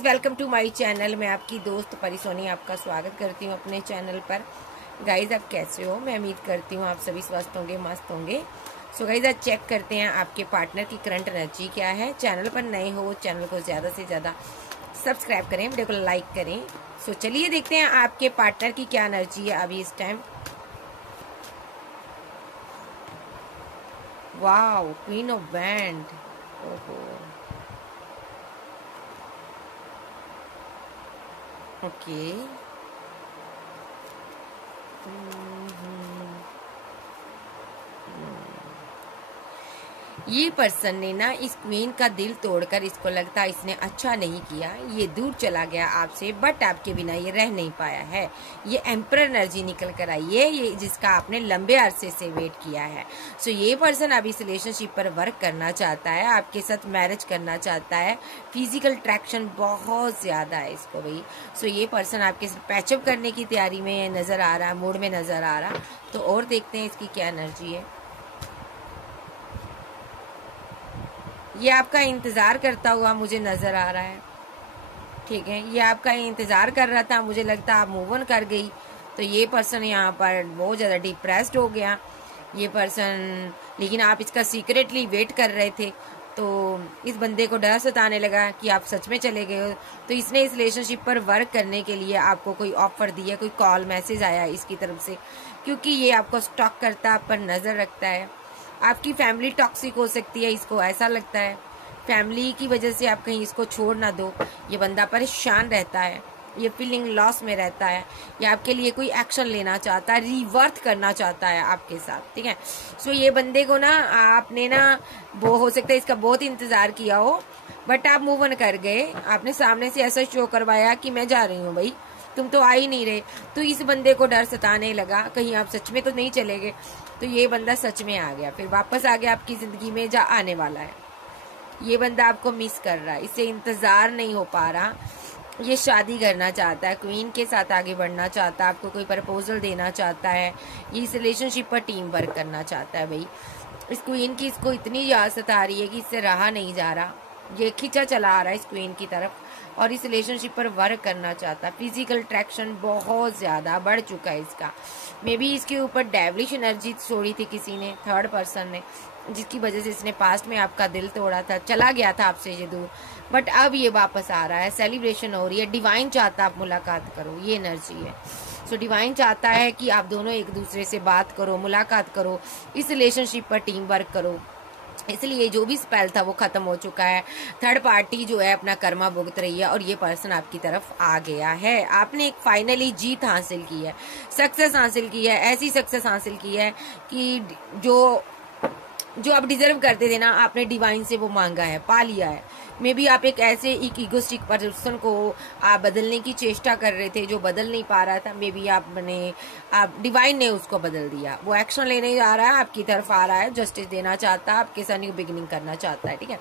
Welcome to my channel. मैं आपकी दोस्त परिसोनी आपका स्वागत करती हूँ अपने चैनल पर। गाइज आप कैसे हो? मैं उम्मीद करती हूँ आप सभी स्वस्थ होंगे, मस्त होंगे। सो गाइज आज चेक करते हैं आपके पार्टनर की करंट एनर्जी क्या है। चैनल पर नए हो चैनल को ज़्यादा से ज़्यादा सब्सक्राइब करें, वीडियो को लाइक करें। सो चलिए देखते हैं आपके पार्टनर की क्या एनर्जी है अभी इस time. Wow, queen of wand. ओहो, ओके। ये पर्सन ने ना इस क्वीन का दिल तोड़कर, इसको लगता है इसने अच्छा नहीं किया, ये दूर चला गया आपसे, बट आपके बिना ये रह नहीं पाया है। ये एम्परर एनर्जी निकल कर आई है, ये जिसका आपने लंबे अरसे से वेट किया है। सो ये पर्सन अब इस रिलेशनशिप पर वर्क करना चाहता है, आपके साथ मैरिज करना चाहता है। फिजिकल अट्रैक्शन बहुत ज्यादा है इसको भाई। सो ये पर्सन आपके साथ पैचअप करने की तैयारी में नजर आ रहा है, मूड में नजर आ रहा। तो और देखते हैं इसकी क्या एनर्जी है। ये आपका इंतजार करता हुआ मुझे नजर आ रहा है, ठीक है। ये आपका इंतजार कर रहा था, मुझे लगता है आप मूव ऑन कर गई। तो ये पर्सन यहाँ पर बहुत ज्यादा डिप्रेस्ड हो गया ये पर्सन, लेकिन आप इसका सीक्रेटली वेट कर रहे थे। तो इस बंदे को डर सताने लगा कि आप सच में चले गए हो। तो इसने इस रिलेशनशिप पर वर्क करने के लिए आपको कोई ऑफर दिया, कोई कॉल मैसेज आया इसकी तरफ से, क्योंकि ये आपको स्टॉक करता, आप पर नजर रखता है। आपकी फैमिली टॉक्सिक हो सकती है, इसको ऐसा लगता है। फैमिली की वजह से आप कहीं इसको छोड़ ना दो। ये बंदा परेशान रहता है, ये फीलिंग लॉस में रहता है, ये आपके लिए कोई एक्शन लेना चाहता है, रिवर्थ करना चाहता है आपके साथ, ठीक है। सो ये बंदे को ना आपने ना वो हो सकता है इसका बहुत इंतजार किया हो, बट आप मूव ऑन कर गए। आपने सामने से ऐसा शो करवाया कि मैं जा रही हूँ भाई, तुम तो आ ही नहीं रहे। तो इस बंदे को डर सताने लगा कहीं आप सच में तो नहीं चले गए। तो ये बंदा सच में आ गया, फिर वापस आ गया आपकी जिंदगी में, जा आने वाला है। ये बंदा आपको मिस कर रहा है, इससे इंतजार नहीं हो पा रहा। ये शादी करना चाहता है, क्वीन के साथ आगे बढ़ना चाहता है, आपको कोई प्रपोजल देना चाहता है। ये इस रिलेशनशिप पर टीम वर्क करना चाहता है भाई। इस क्वीन की इसको इतनी याद सता रही है कि इससे रहा नहीं जा रहा। ये खींचा चला आ रहा है इस क्वीन की तरफ और इस रिलेशनशिप पर वर्क करना चाहता है। फिजिकल अट्रैक्शन बहुत ज्यादा बढ़ चुका है इसका। मे बी इसके ऊपर डेविलिश एनर्जी छोड़ी थी किसी ने, थर्ड पर्सन ने, जिसकी वजह से इसने पास्ट में आपका दिल तोड़ा था, चला गया था आपसे ये दूर, बट अब ये वापस आ रहा है। सेलिब्रेशन हो रही है, डिवाइन चाहता है आप मुलाकात करो, ये एनर्जी है। सो डिवाइन चाहता है कि आप दोनों एक दूसरे से बात करो, मुलाकात करो, इस रिलेशनशिप पर टीम वर्क करो। इसलिए जो भी स्पेल था वो खत्म हो चुका है। थर्ड पार्टी जो है अपना कर्मा भुगत रही है और ये पर्सन आपकी तरफ आ गया है। आपने एक फाइनली जीत हासिल की है, सक्सेस हासिल की है, ऐसी सक्सेस हासिल की है कि जो आप डिजर्व करते थे ना, आपने डिवाइन से वो मांगा है, पा लिया है। मे बी आप एक ऐसे एक इगोस्टिक पर्सन को आप बदलने की चेष्टा कर रहे थे जो बदल नहीं पा रहा था। मे बी आप डिवाइन ने उसको बदल दिया, वो एक्शन लेने जा रहा है, आपकी तरफ आ रहा है, जस्टिस देना चाहता है, आपके साथ न्यू बिगिनिंग करना चाहता है, ठीक है।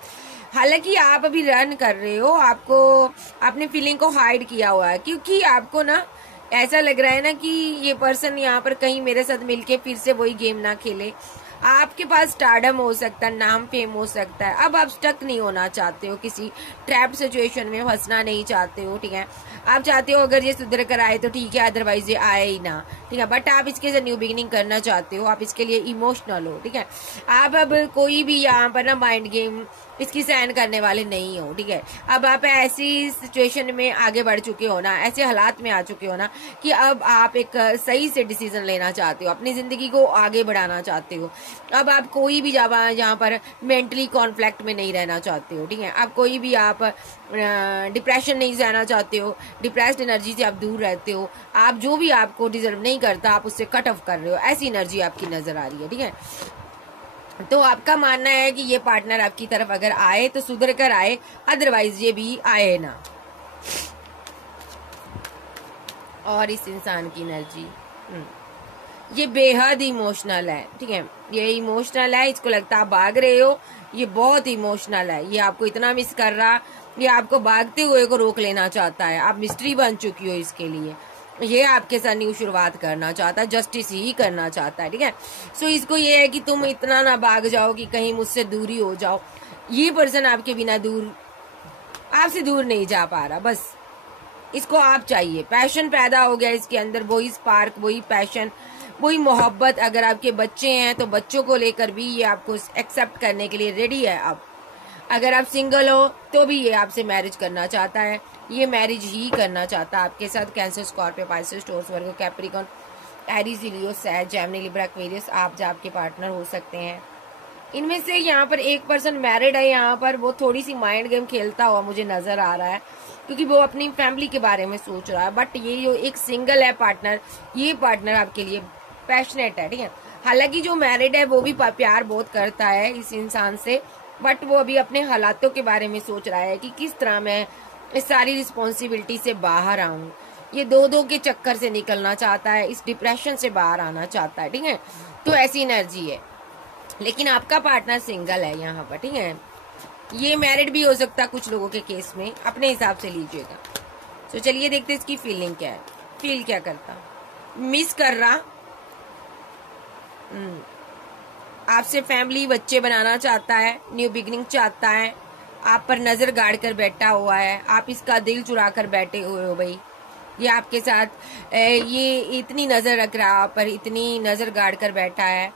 हालांकि आप अभी रन कर रहे हो, आपने फीलिंग को हाइड किया हुआ है, क्योंकि आपको ना ऐसा लग रहा है ना कि ये पर्सन यहाँ पर कहीं मेरे साथ मिलके फिर से वही गेम ना खेले। आपके पास स्टारडम हो सकता है, नाम फेम हो सकता है। अब आप स्टक नहीं होना चाहते हो, किसी ट्रैप सिचुएशन में फंसना नहीं चाहते हो, ठीक है। आप चाहते हो अगर ये सुधर कर आए तो ठीक है, अदरवाइज ये आए ही ना, ठीक है। बट आप इसके साथ न्यू बिगिनिंग करना चाहते हो, आप इसके लिए इमोशनल हो, ठीक है। आप अब कोई भी यहाँ पर ना माइंड गेम इसकी सहन करने वाले नहीं हो, ठीक है। अब आप ऐसी सिचुएशन में आगे बढ़ चुके हो ना, ऐसे हालात में आ चुके हो ना कि अब आप एक सही से डिसीजन लेना चाहते हो, अपनी जिंदगी को आगे बढ़ाना चाहते हो। अब आप कोई भी जहाँ पर मेंटली कॉन्फ्लिक्ट में नहीं रहना चाहते हो, ठीक है। अब कोई भी आप डिप्रेशन नहीं सहना चाहते हो, डिप्रेस्ड एनर्जी से आप दूर रहते हो। आप जो भी आपको डिजर्व नहीं करता आप उससे कट ऑफ कर रहे हो, ऐसी एनर्जी आपकी नजर आ रही है, ठीक है। तो आपका मानना है कि ये पार्टनर आपकी तरफ अगर आए तो सुधर कर आए, अदरवाइज ये भी आए ना। और इस इंसान की एनर्जी ये बेहद इमोशनल है, ठीक है। ये इमोशनल है, इसको लगता है आप भाग रहे हो, ये बहुत इमोशनल है। ये आपको इतना मिस कर रहा, ये आपको भागते हुए को रोक लेना चाहता है। आप मिस्ट्री बन चुकी हो इसके लिए। ये आपके साथ न्यू शुरुआत करना चाहता है, जस्टिस ही करना चाहता है, ठीक है। सो इसको ये है कि तुम इतना ना भाग जाओ कि कहीं मुझसे दूरी हो जाओ। ये पर्सन आपके बिना दूर आपसे दूर नहीं जा पा रहा, बस इसको आप चाहिए। पैशन पैदा हो गया इसके अंदर, वही स्पार्क, वही पैशन, वही मोहब्बत। अगर आपके बच्चे हैं तो बच्चों को लेकर भी ये आपको एक्सेप्ट करने के लिए रेडी है। अब अगर आप सिंगल हो तो भी ये आपसे मैरिज करना चाहता है, ये मैरिज ही करना चाहता है आपके साथ। कैंसर, स्कॉर्पियो, पाइसेस, टॉरस, वर्गो, कैप्रिकॉर्न, एरीज, लियो, सैज, जेमिनी, लिब्रा, एक्वेरियस आप आपके पार्टनर हो सकते हैं। इनमें से यहाँ पर एक पर्सन मैरिड है, यहाँ पर वो थोड़ी सी माइंड गेम खेलता हुआ मुझे नजर आ रहा है, क्योंकि वो अपनी फैमिली के बारे में सोच रहा है। बट ये जो एक सिंगल है पार्टनर, ये पार्टनर आपके लिए पैशनेट है, ठीक है। हालांकि जो मैरिड है वो भी प्यार बहुत करता है इस इंसान से, बट वो अभी अपने हालातों के बारे में सोच रहा है कि किस तरह मैं इस सारी रिस्पॉन्सिबिलिटी से बाहर आऊं। ये दो के चक्कर से निकलना चाहता है, इस डिप्रेशन से बाहर आना चाहता है, ठीक है। तो ऐसी एनर्जी है, लेकिन आपका पार्टनर सिंगल है यहाँ पर, ठीक है। ये मैरिड भी हो सकता है कुछ लोगों के केस में, अपने हिसाब से लीजिएगा। तो चलिए देखते हैं इसकी फीलिंग क्या है, फील क्या करता। मिस कर रहा, आपसे फैमिली, बच्चे बनाना चाहता है, न्यू बिगिनिंग चाहता है, आप पर नजर गाड़ कर बैठा हुआ है, आप इसका दिल चुरा कर बैठे हुए हो भाई। ये आपके साथ ये इतनी नजर रख रहा, आप पर इतनी नजर गाड़ कर बैठा है,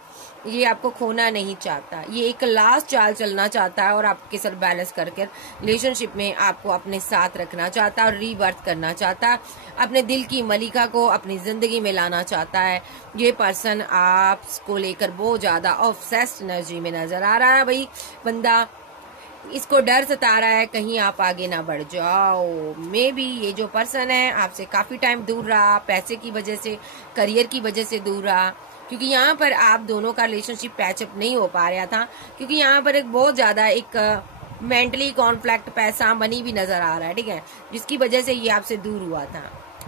ये आपको खोना नहीं चाहता। ये एक लास्ट चाल चलना चाहता है और आपके साथ बैलेंस करके रिलेशनशिप में आपको अपने साथ रखना चाहता है और रीबर्थ करना चाहता है, अपने दिल की मलिका को अपनी जिंदगी में लाना चाहता है। ये पर्सन आपको लेकर बहुत ज्यादा ऑब्सेस्ड एनर्जी में नजर आ रहा है भाई। बंदा, इसको डर सता रहा है कहीं आप आगे ना बढ़ जाओ। मे बी ये जो पर्सन है आपसे काफी टाइम दूर रहा, पैसे की वजह से, करियर की वजह से दूर रहा, क्योंकि यहाँ पर आप दोनों का रिलेशनशिप पैचअप नहीं हो पा रहा था, क्योंकि यहाँ पर एक बहुत ज्यादा एक मेंटली कॉन्फ्लिक्ट, पैसा, मनी भी नजर आ रहा है, ठीक है, जिसकी वजह से ये आपसे दूर हुआ था।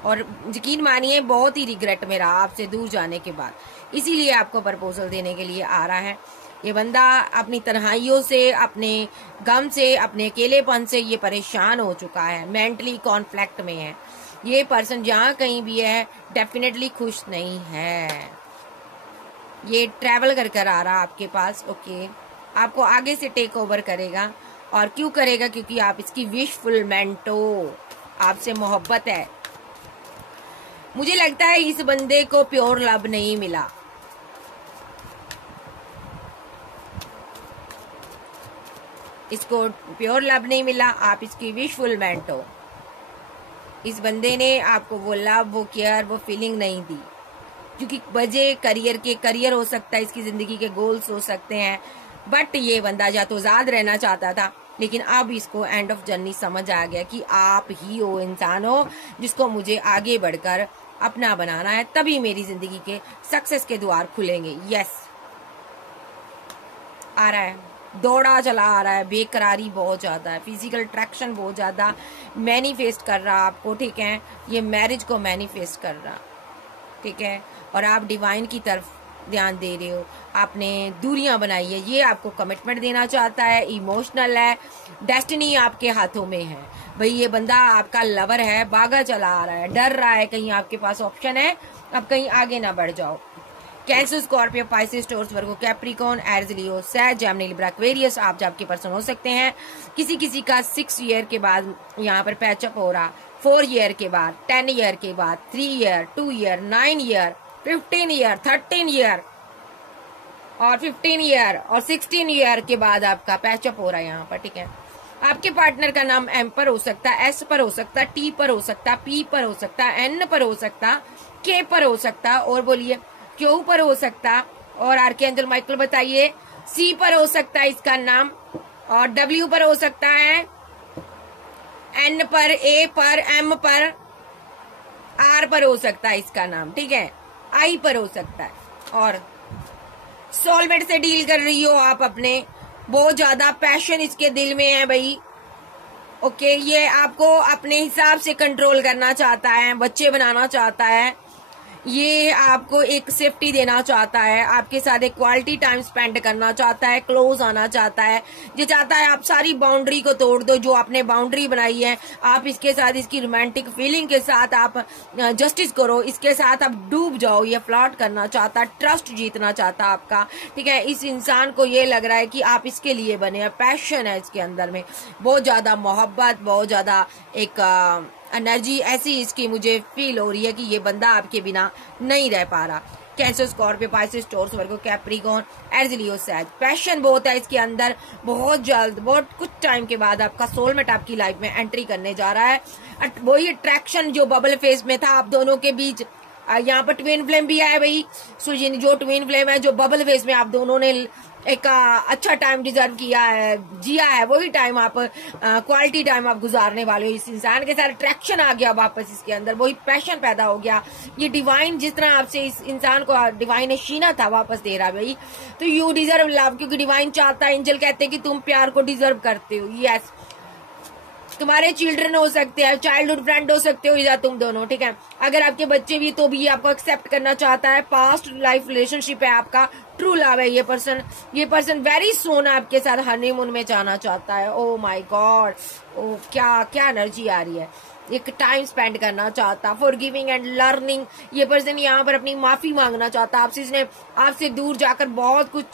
और यकीन मानिए बहुत ही रिग्रेट में रहा आपसे दूर जाने के बाद, इसीलिए आपको प्रपोजल देने के लिए आ रहा है। ये बंदा अपनी तन्हाइयों से, अपने गम से, अपने अकेलेपन से ये परेशान हो चुका है, मेंटली कॉन्फ्लिक्ट में है। ये पर्सन जहाँ कहीं भी है डेफिनेटली खुश नहीं है। ये ट्रैवल कर कर आ रहा आपके पास, ओके, आपको आगे से टेक ओवर करेगा। और क्यों करेगा? क्योंकि आप इसकी विश फुलमेंट हो, आपसे मोहब्बत है। मुझे लगता है इस बंदे को प्योर लव नहीं मिला, इसको प्योर लव नहीं मिला, आप इसकी विश फुलमेंट हो। इस बंदे ने आपको वो लव, वो केयर, वो फीलिंग नहीं दी, क्योंकि वजह करियर हो सकता है, इसकी जिंदगी के गोल्स हो सकते हैं। बट ये बंदा या तो आजाद रहना चाहता था, लेकिन अब इसको एंड ऑफ जर्नी समझ आ गया कि आप ही वो इंसान हो जिसको मुझे आगे बढ़कर अपना बनाना है, तभी मेरी जिंदगी के सक्सेस के द्वार खुलेंगे। यस, आ रहा है, दौड़ा चला आ रहा है, बेकरारी बहुत ज्यादा है, फिजिकल अट्रैक्शन बहुत ज्यादा मैनिफेस्ट कर रहा आपको, ठीक है। ये मैरिज को मैनिफेस्ट कर रहा, ठीक है। और आप डिवाइन की तरफ ध्यान दे रहे हो, आपने दूरियां बनाई है। ये आपको कमिटमेंट देना चाहता है, इमोशनल है, डेस्टिनी आपके हाथों में है भाई। ये बंदा आपका लवर है, भागा चला आ रहा है, डर रहा है कहीं आपके पास ऑप्शन है, अब कहीं आगे ना बढ़ जाओ। कैंसर, स्कॉर्पियो, पाइसेस, टॉरस, वर्गो, कैप्रिकॉर्न, एरीज, लियो, सैज, जेमिनी, लिब्रा, एक्वेरियस आप आपके पर्सन हो सकते हैं। किसी का 6 ईयर के बाद यहाँ पर पैचअप हो रहा, 4 ईयर के बाद, 10 ईयर के बाद, 3 year, 2 year, 9 year, 15 year, 13 year और 15 ईयर और 16 ईयर के बाद आपका पैचअप हो रहा है यहाँ पर, ठीक है। आपके पार्टनर का नाम एम पर हो सकता है, एस पर हो सकता है, टी पर हो सकता है, पी पर हो सकता है, एन पर हो सकता है, के पर हो सकता है, और बोलिए क्यू पर हो सकता, और आर्कएंजल माइकल बताइए, सी पर हो सकता है इसका नाम, और डब्ल्यू पर हो सकता है, एन पर, ए पर, एम पर, आर पर हो सकता है इसका नाम, ठीक है, आई पर हो सकता है। और सोलमेट से डील कर रही हो आप अपने, बहुत ज्यादा पैशन इसके दिल में है भाई, ओके। ये आपको अपने हिसाब से कंट्रोल करना चाहता है, बच्चे बनाना चाहता है, ये आपको एक सेफ्टी देना चाहता है, आपके साथ एक क्वालिटी टाइम स्पेंड करना चाहता है, क्लोज आना चाहता है। ये चाहता है आप सारी बाउंड्री को तोड़ दो जो आपने बाउंड्री बनाई है, आप इसके साथ इसकी रोमांटिक फीलिंग के साथ आप जस्टिस करो, इसके साथ आप डूब जाओ। ये फ्लर्ट करना चाहता, ट्रस्ट जीतना चाहता आपका, ठीक है। इस इंसान को ये लग रहा है कि आप इसके लिए बने हैं, पैशन है इसके अंदर में, बहुत ज्यादा मोहब्बत, बहुत ज्यादा एक एनर्जी ऐसी इसकी मुझे फील हो रही है कि ये बंदा आपके बिना नहीं रह पा रहा। कैंसर, स्कॉर्पियो, पाइसेस, टॉरस, वर्गो, कैप्रिकॉर्न, एरीज, लियो, सैज। पैशन बहुत है इसके अंदर, बहुत जल्द, बहुत कुछ टाइम के बाद आपका सोलमेट आपकी लाइफ में एंट्री करने जा रहा है। वही अट्रैक्शन जो बबल फेज में था आप दोनों के बीच, यहाँ पर ट्विन फ्लेम भी है भाई। सो जो ट्विन फ्लेम है, जो बबल फेज में आप दोनों ने एक अच्छा टाइम डिजर्व किया है, जिया है, वही टाइम आप क्वालिटी टाइम आप गुजारने वाले हो। इस इंसान के साथ अट्रैक्शन आ गया वापस इसके अंदर, वही पैशन पैदा हो गया। ये डिवाइन जिस तरह आपसे इस इंसान को डिवाइन ने छीना था वापस दे रहा है भाई। तो यू डिजर्व लव, क्योंकि डिवाइन चाहता है, एंजल कहते हैं कि तुम प्यार को डिजर्व करते हो। यस, तुम्हारे चिल्ड्रन हो सकते हैं, चाइल्डहुड फ्रेंड हो सकते हो या तुम दोनों, ठीक है। अगर आपके बच्चे भी तो भी ये आपको एक्सेप्ट करना चाहता है। पास्ट लाइफ रिलेशनशिप है आपका, ट्रू लव है ये पर्सन वेरी सोन आपके साथ हनीमून में जाना चाहता है। ओ माय गॉड, ओ क्या एनर्जी आ रही है। एक टाइम स्पेंड करना चाहता, फॉर गिविंग एंड लर्निंग। ये पर्सन यहाँ पर अपनी माफी मांगना चाहता आपसे, इसने आपसे दूर जाकर बहुत कुछ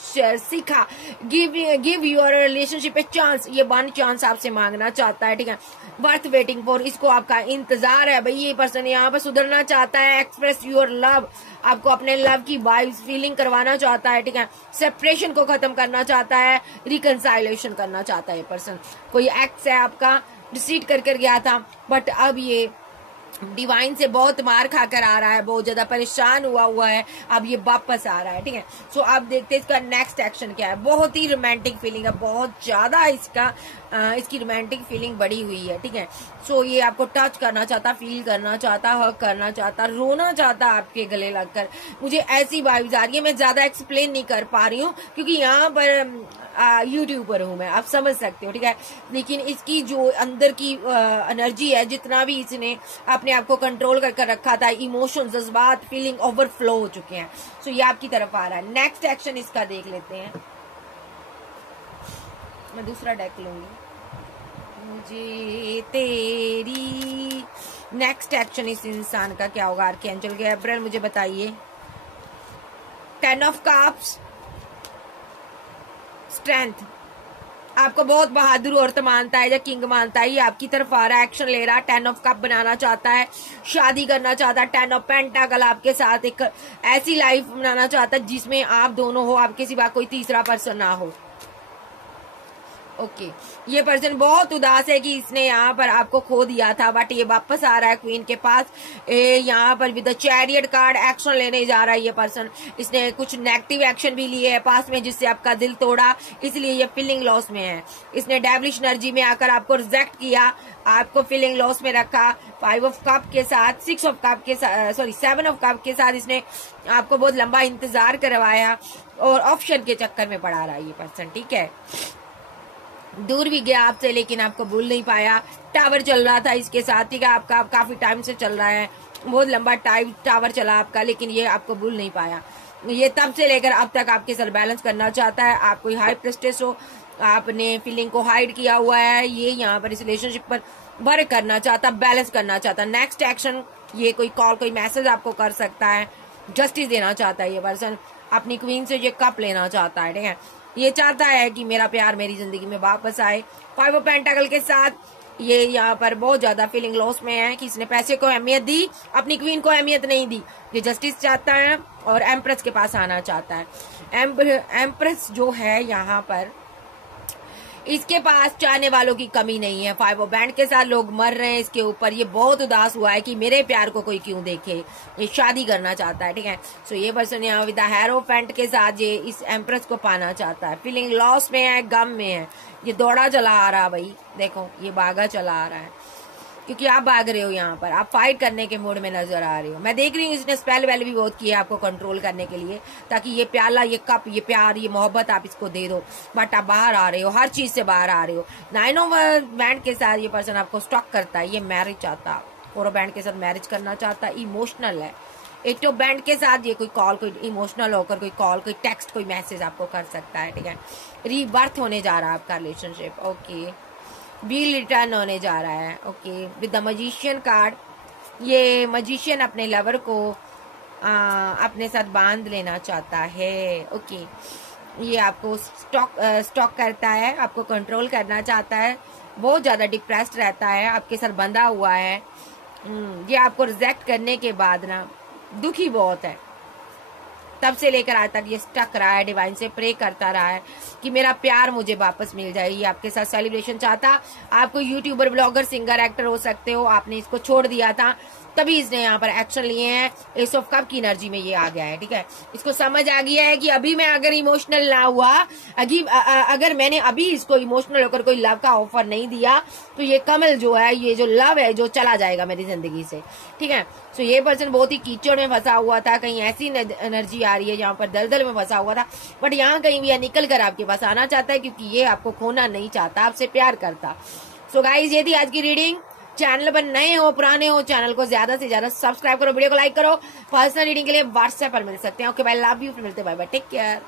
सीखा। Give your relationship a chance, ये वन चांस आपसे मांगना चाहता है, ठीक है। वर्थ वेटिंग फॉर, इसको आपका इंतजार है भाई। ये पर्सन यहाँ पर सुधरना चाहता है। एक्सप्रेस योर लव, आपको अपने लव की वाइब्स फीलिंग करवाना चाहता है, ठीक है। सेपरेशन को खत्म करना चाहता है, रिकंसाइलेशन करना चाहता है ये पर्सन। कोई एक्स है आपका, डिसीट कर गया था, बट अब ये डिवाइन से बहुत मार खाकर आ रहा है, बहुत ज्यादा परेशान हुआ है, अब ये वापस आ रहा है, ठीक है। सो अब देखते हैं इसका नेक्स्ट एक्शन क्या है। बहुत ही रोमांटिक फीलिंग है, बहुत ज्यादा इसकी रोमांटिक फीलिंग बढ़ी हुई है, ठीक है। सो ये आपको टच करना चाहता, फील करना चाहता, हग करना चाहता, रोना चाहता आपके गले लगकर। मुझे ऐसी वाइब्स आ रही है, मैं ज्यादा एक्सप्लेन नहीं कर पा रही हूँ क्योंकि यहाँ पर यूट्यूबर हूँ मैं, आप समझ सकते हो, ठीक है। लेकिन इसकी जो अंदर की एनर्जी है, जितना भी इसने अपने आप को कंट्रोल कर रखा था, इमोशंस, जज्बात, फीलिंग ओवरफ्लो हो चुके हैं। सो ये आपकी तरफ आ रहा है। नेक्स्ट एक्शन इसका देख लेते हैं। मैं दूसरा डेक लूंगी। मुझे तेरी नेक्स्ट एक्शन इस इंसान का क्या होगा। आर्कएंजल गैब्रिएल मुझे बताइए। 10 ऑफ कप्स, स्ट्रेंथ, आपको बहुत बहादुर औरत मानता है या किंग मानता है, ये आपकी तरफ आ रहा है, एक्शन ले रहा है। 10 ऑफ कप बनाना चाहता है, शादी करना चाहता है। 10 ऑफ पेंटाकल आपके साथ एक ऐसी लाइफ बनाना चाहता है जिसमें आप दोनों हो, आपके सिवा कोई तीसरा पर्सन ना हो। ओके, ये पर्सन बहुत उदास है कि इसने यहाँ पर आपको खो दिया था, बट ये वापस आ रहा है क्वीन के पास। यहाँ पर with the chariot card action लेने जा रहा है ये पर्सन। इसने कुछ नेगेटिव एक्शन भी लिए है पास में जिससे आपका दिल तोड़ा, इसलिए ये फीलिंग लॉस में है। इसने डेविलिश एनर्जी में आकर आपको रिजेक्ट किया, आपको फीलिंग लॉस में रखा। 5 ऑफ कप के साथ, 6 ऑफ कप के साथ, सॉरी 7 ऑफ कप के साथ इसने आपको बहुत लंबा इंतजार करवाया और ऑप्शन के चक्कर में पड़ा रहा है ये पर्सन, ठीक है। दूर भी गया आपसे लेकिन आपको भूल नहीं पाया। टावर चल रहा था इसके साथ, ठीक है, आपका काफी टाइम से चल रहा है, बहुत लंबा टाइम टावर चला आपका, लेकिन ये आपको भूल नहीं पाया। ये तब से लेकर अब तक आपके साथ बैलेंस करना चाहता है। आप कोई हाई प्रेस्टेस हो, आपने फीलिंग को हाइड किया हुआ है, ये यहाँ पर इस रिलेशनशिप पर वर्क करना चाहता, बैलेंस करना चाहता। नेक्स्ट एक्शन, ये कोई कॉल, कोई मैसेज आपको कर सकता है, जस्टिस देना चाहता है ये पर्सन, अपनी क्वीन से ये कप लेना चाहता है, ठीक है। ये चाहता है कि मेरा प्यार मेरी जिंदगी में वापस आए। 5 ऑफ पेंटाकल के साथ ये यहाँ पर बहुत ज्यादा फीलिंग लॉस में है कि इसने पैसे को अहमियत दी, अपनी क्वीन को अहमियत नहीं दी। ये जस्टिस चाहता है और एम्प्रेस के पास आना चाहता है। एम्प्रेस जो है यहाँ पर, इसके पास चाहने वालों की कमी नहीं है। 5 ऑफ बैंड के साथ लोग मर रहे हैं इसके ऊपर। ये बहुत उदास हुआ है कि मेरे प्यार को कोई क्यों देखे, ये शादी करना चाहता है, ठीक है। सो ये पर्सन यहाँ विद हेरोफेंट के साथ ये इस एम्प्रेस को पाना चाहता है। फीलिंग लॉस में है, गम में है, ये दौड़ा चला आ रहा भाई, देखो ये भागा चला आ रहा है क्योंकि आप भाग रहे हो, यहाँ पर आप फाइट करने के मूड में नजर आ रहे हो। मैं देख रही हूँ इसने स्पेल वेल भी बहुत किया आपको कंट्रोल करने के लिए, ताकि ये प्याला, ये कप, ये प्यार, ये मोहब्बत आप इसको दे दो, बट आप बाहर आ रहे हो, हर चीज से बाहर आ रहे हो। 9 ऑफ बैंड के साथ ये पर्सन आपको स्टॉक करता है, ये मैरिज चाहता, 4 ऑफ बैंड के साथ मैरिज करना चाहता, इमोशनल है, एक तो बैंड के साथ ये कोई कॉल, कोई इमोशनल होकर कोई कॉल, कोई टेक्स्ट, कोई मैसेज आपको कर सकता है, ठीक है। रीबर्थ होने जा रहा है आपका रिलेशनशिप, ओके। व्हील रिटर्न होने जा रहा है, okay. With the magician card, ये मैजिशियन अपने लवर को अपने साथ बांध लेना चाहता है, ओके। ये आपको स्टॉक करता है, आपको कंट्रोल करना चाहता है, बहुत ज्यादा डिप्रेस्ड रहता है, आपके साथ बंधा हुआ है। ये आपको रिजेक्ट करने के बाद ना दुखी बहुत है, तब से लेकर आज तक ये स्टक रहा है, डिवाइन से प्रे करता रहा है कि मेरा प्यार मुझे वापस मिल जाए। ये आपके साथ सेलिब्रेशन चाहता, आप कोई यूट्यूबर, ब्लॉगर, सिंगर, एक्टर हो सकते हो, आपने इसको छोड़ दिया था, तभी इसने यहाँ पर एक्शन लिए हैं। एस ऑफ कप की एनर्जी में ये आ गया है, ठीक है। इसको समझ आ गया है कि अभी मैं अगर इमोशनल ना हुआ, अगर मैंने अभी इसको इमोशनल होकर कोई लव का ऑफर नहीं दिया, तो ये कमल जो है, ये जो लव है, जो चला जाएगा मेरी जिंदगी से, ठीक है। सो ये पर्सन बहुत ही कीचड़ में फंसा हुआ था, कहीं ऐसी एनर्जी आ रही है जहाँ पर दलदल में फंसा हुआ था, बट यहाँ कहीं भी निकल कर आपके पास आना चाहता है, क्योंकि ये आपको खोना नहीं चाहता, आपसे प्यार करता। सो गाइज, ये थी आज की रीडिंग। चैनल पर नए हो, पुराने हो, चैनल को ज्यादा से ज्यादा सब्सक्राइब करो, वीडियो को लाइक करो। पर्सनल रीडिंग के लिए व्हाट्सएप पर मिल सकते हैं। ओके बाय, लव यू, फिर मिलते हैं, बाय बाय, टेक केयर।